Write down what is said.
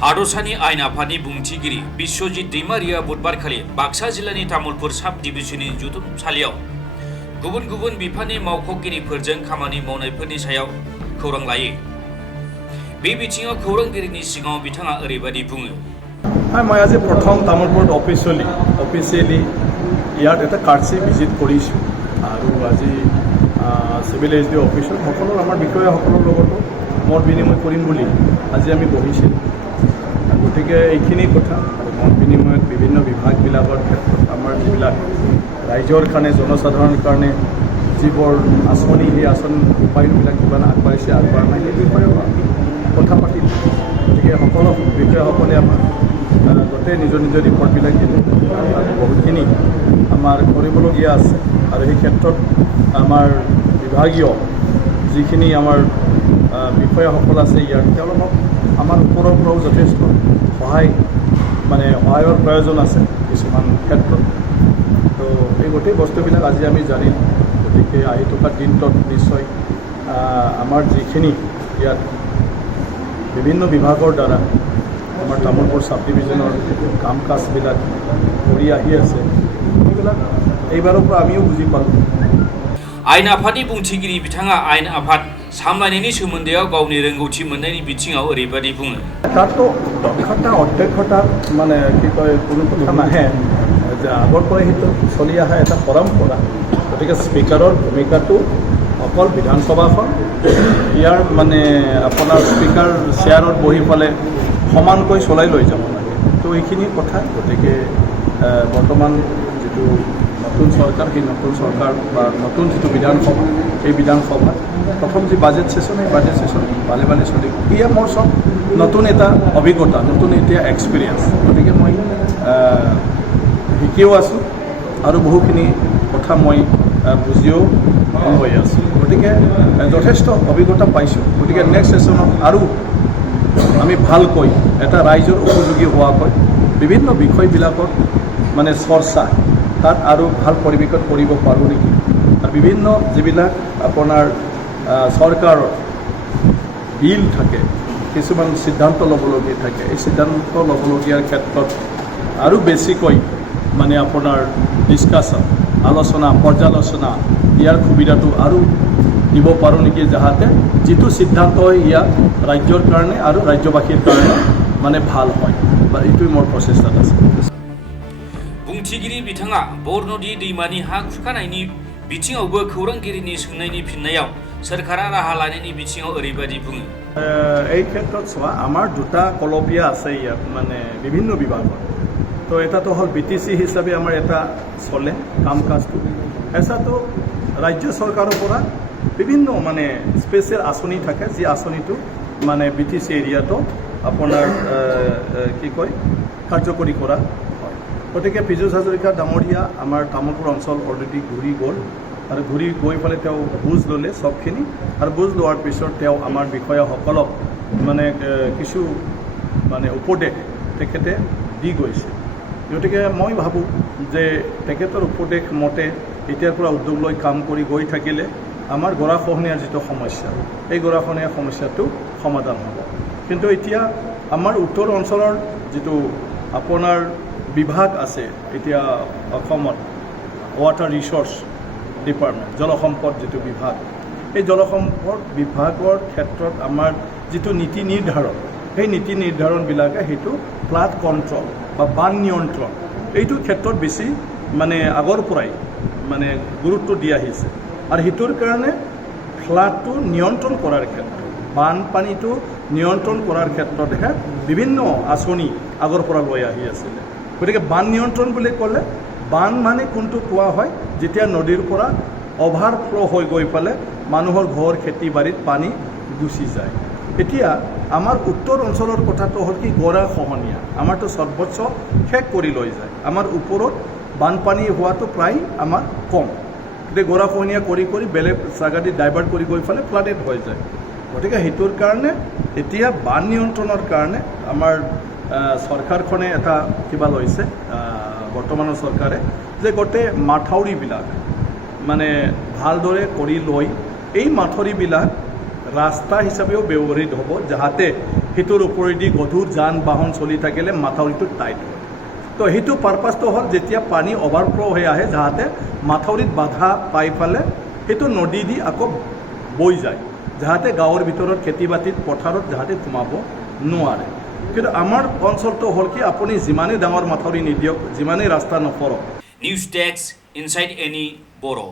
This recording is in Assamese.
हादरसानि आयेन आफादनि बुंथिगिरि बिश्वजित दैमारिया बुधबारखालि बाक्सा जिल्लानि तामुलपुर साब डिभिजननि जुथुमसालियाव गुबुन गुबुन बिफाननि मावख'गिरिफोरजों खामानि मावनायफोरनि सायाव खौरां लायो। बे बिथिङाव खौरांगिरिनि सिगाङाव बिथाङा ओरैबायदि बुङो। मैं आज प्रथम तामुलपुर अफिशियली ইয়াত এটা কাৰ্ডছি ভিজিট কৰিছোঁ আৰু আজি সিভিল এছডি অফিচত সকলো আমাৰ বিষয়াসকলৰ লগতো মত বিনিময় কৰিম বুলি আজি আমি বহিছিলোঁ। গতিকে এইখিনি কথা আৰু মত বিনিময়ত বিভিন্ন বিভাগবিলাকৰ ক্ষেত্ৰত আমাৰ যিবিলাক ৰাইজৰ কাৰণে জনসাধাৰণৰ কাৰণে যিবোৰ আঁচনি সেই আঁচনি ৰূপায়ণবিলাক কিমান আগবাঢ়িছে আগবঢ়া নাই সেই বিষয়েও আমি কথা পাতিলোঁ। গতিকে সকলো বিষয়াসকলে আমাৰ গোটেই নিজৰ নিজৰ ৰিপৰ্টবিলাক দিলে আৰু বহুতখিনি আমাৰ কৰিবলগীয়া আছে আৰু সেই ক্ষেত্ৰত আমাৰ বিভাগীয় যিখিনি আমাৰ বিষয়াসকল আছে ইয়াত তেওঁলোকক আমাৰ ওপৰৰ পৰাও যথেষ্ট সহায়ৰ প্ৰয়োজন আছে কিছুমান ক্ষেত্ৰত। তো এই গোটেই বস্তুবিলাক আজি আমি জানিলোঁ। গতিকে আহি থকা দিনটোত নিশ্চয় আমাৰ যিখিনি ইয়াত বিভিন্ন বিভাগৰ দ্বাৰা আমাৰ তামুলপুৰ সাব ডিভিজনৰ কাম কাজবিলাক কৰি আহি আছে সেইবিলাক এইবাৰৰ পৰা আমিও বুজি পালোঁ। आयेन आफादनि बुंथिगिरि बिथाङा आयेन आफाद सामलायनायनि सोमोन्दैआव गावनि रोंगौथि मोननायनि बिथिङाव ओरैबायदि बुङो। তাতো দক্ষতা অধ্যক্ষতা কি কয় কোনো কথা নাহে যে আগৰ পৰাই সেইটো চলি অহা এটা পৰম্পৰা। গতিকে স্পীকাৰৰ ভূমিকাটো অকল বিধানসভাখন ইয়াৰ আপোনাৰ স্পীকাৰ চেয়াৰত বহি পেলাই সমানকৈ চলাই লৈ যাব লাগে। তো এইখিনি কথা। গতিকে বৰ্তমান যিটো নতুন চৰকাৰ সেই নতুন চৰকাৰ বা নতুন যিটো বিধানসভা সেই বিধানসভা প্ৰথম যি বাজেট ছেশ্যন সেই বাজেট ছেশ্যন ভালে চলি এয়া মোৰ চব নতুন এটা অভিজ্ঞতা, নতুন এতিয়া এক্সপিৰিয়েঞ্চ। গতিকে মই শিকিও আছোঁ আৰু বহুখিনি কথা মই বুজিও হৈ আছোঁ। গতিকে যথেষ্ট অভিজ্ঞতা পাইছোঁ। গতিকে নেক্সট ছেশ্যনত আৰু আমি ভালকৈ এটা ৰাইজৰ উপযোগী হোৱাকৈ বিভিন্ন বিষয়বিলাকৰ চৰ্চা তাত আৰু ভাল পৰিৱেশত কৰিব পাৰোঁ নেকি আৰু বিভিন্ন যিবিলাক আপোনাৰ চৰকাৰৰ বিল থাকে কিছুমান সিদ্ধান্ত ল'বলগীয়া থাকে এই সিদ্ধান্ত ল'বলগীয়াৰ ক্ষেত্ৰত আৰু বেছিকৈ আপোনাৰ ডিছকাশ্যন আলোচনা পৰ্যালোচনা ইয়াৰ সুবিধাটো আৰু দিব পাৰোঁ নেকি যাহাতে যিটো সিদ্ধান্ত হয় ইয়াত ৰাজ্যৰ কাৰণে আৰু ৰাজ্যবাসীৰ কাৰণে ভাল হয় বা এইটোৱে মোৰ প্ৰচেষ্টাত আছে। बुंथिगिरि बिथाङा बरनदि दैमानि हा खुरखानायनि बिथिङावबो खौरांगिरिनि सोंनायनि फिननायाव सोरखारा राहा लानायनि बिथिङाव ओरैबायदि बुङो। এই ক্ষেত্ৰত চোৱা আমাৰ দুটা কলপীয়া আছে ইয়াত বিভিন্ন বিভাগত। তো এটাতো হ'ল BTC হিচাপে আমাৰ এটা চলে কাম কাজটো। এটাতো ৰাজ্য চৰকাৰৰ পৰা বিভিন্ন স্পেচিয়েল আঁচনি থাকে যি আঁচনিটো BTC এৰিয়াটো আপোনাৰ কি কয় কাৰ্যকৰী কৰা হয়। গতিকে পীযুষ হাজৰিকা ডাঙৰীয়া আমাৰ তামুলপুৰ অঞ্চল অলৰেডি ঘূৰি গ'ল আৰু ঘূৰি গৈ পেলাই তেওঁ বুজ ল'লে চবখিনি আৰু বুজ লোৱাৰ পিছত তেওঁ আমাৰ বিষয়াসকলক কিছু উপদেশ তেখেতে দি গৈছে। গতিকে মই ভাবোঁ যে তেখেতৰ উপদেশ মতে এতিয়াৰ পৰা উদ্যোগ লৈ কাম কৰি গৈ থাকিলে আমাৰ গৰাখহনীয়াৰ যিটো সমস্যা এই গৰাখহনীয়াৰ সমস্যাটো সমাধান হ'ব। কিন্তু এতিয়া আমাৰ উত্তৰ অঞ্চলৰ যিটো আপোনাৰ বিভাগ আছে এতিয়া অসমত ৱাটাৰ ৰিচোৰ্চ ডিপাৰ্টমেণ্ট জলসম্পদ যিটো বিভাগ এই জলসম্পদ বিভাগৰ ক্ষেত্ৰত আমাৰ যিটো নীতি নিৰ্ধাৰণ সেই নীতি নিৰ্ধাৰণবিলাকে সেইটো ফ্লাড কণ্ট্ৰল বা বান নিয়ন্ত্ৰণ এইটোৰ ক্ষেত্ৰত বেছি আগৰ পৰাই গুৰুত্ব দি আহিছে আৰু সেইটোৰ কাৰণে ফ্লাডটো নিয়ন্ত্ৰণ কৰাৰ ক্ষেত্ৰত বানপানীটো নিয়ন্ত্ৰণ কৰাৰ ক্ষেত্ৰতহে বিভিন্ন আঁচনি আগৰ পৰা লৈ আহি আছিলে। গতিকে বান নিয়ন্ত্ৰণ বুলি ক'লে বান কোনটো কোৱা হয় যেতিয়া নদীৰ পৰা অভাৰফ্ল' হৈ গৈ পেলাই মানুহৰ ঘৰ খেতি বাৰীত পানী গুচি যায়। এতিয়া আমাৰ উত্তৰ অঞ্চলৰ কথাটো হ'ল কি গৰাখহনীয়া আমাৰতো সৰ্বোচ্চ শেষ কৰি লৈ যায়। আমাৰ ওপৰত বানপানী হোৱাটো প্ৰায় আমাৰ কম। গতিকে গৰাখহনীয়া কৰি বেলেগ জাগাদি ডাইভাৰ্ট কৰি গৈ পেলাই ফ্লাডেড হৈ যায়। গতিকে সেইটোৰ কাৰণে এতিয়া বান নিয়ন্ত্ৰণৰ কাৰণে আমাৰ চৰকাৰখনে এটা কিবা লৈছে বৰ্তমানৰ চৰকাৰে যে গোটেই মাথাউৰিবিলাক ভালদৰে কৰি লৈ এই মাথাউৰিবিলাক ৰাস্তা হিচাপেও ব্যৱহৃত হ'ব যাহাতে সেইটোৰ ওপৰেদি গধুৰ যান বাহন চলি থাকিলে মাথাউৰিটো টাইট হয় তো সেইটো পাৰ্পাছটো হ'ল যেতিয়া পানী অভাৰফ্ল' হৈ আহে যাতে মাথাউৰিত বাধা পাই পেলাই সেইটো নদী দি আকৌ বৈ যায় যাতে গাঁৱৰ ভিতৰত খেতি বাতিত পথাৰত যাতে সোমাব নোৱাৰে কিন্তু আমাৰ অঞ্চলটো হ'ল কি আপুনি যিমানেই ডাঙৰ মাথাউৰি নিদিয়ক যিমানেই ৰাস্তা নপৰক news desk inside NE Bodo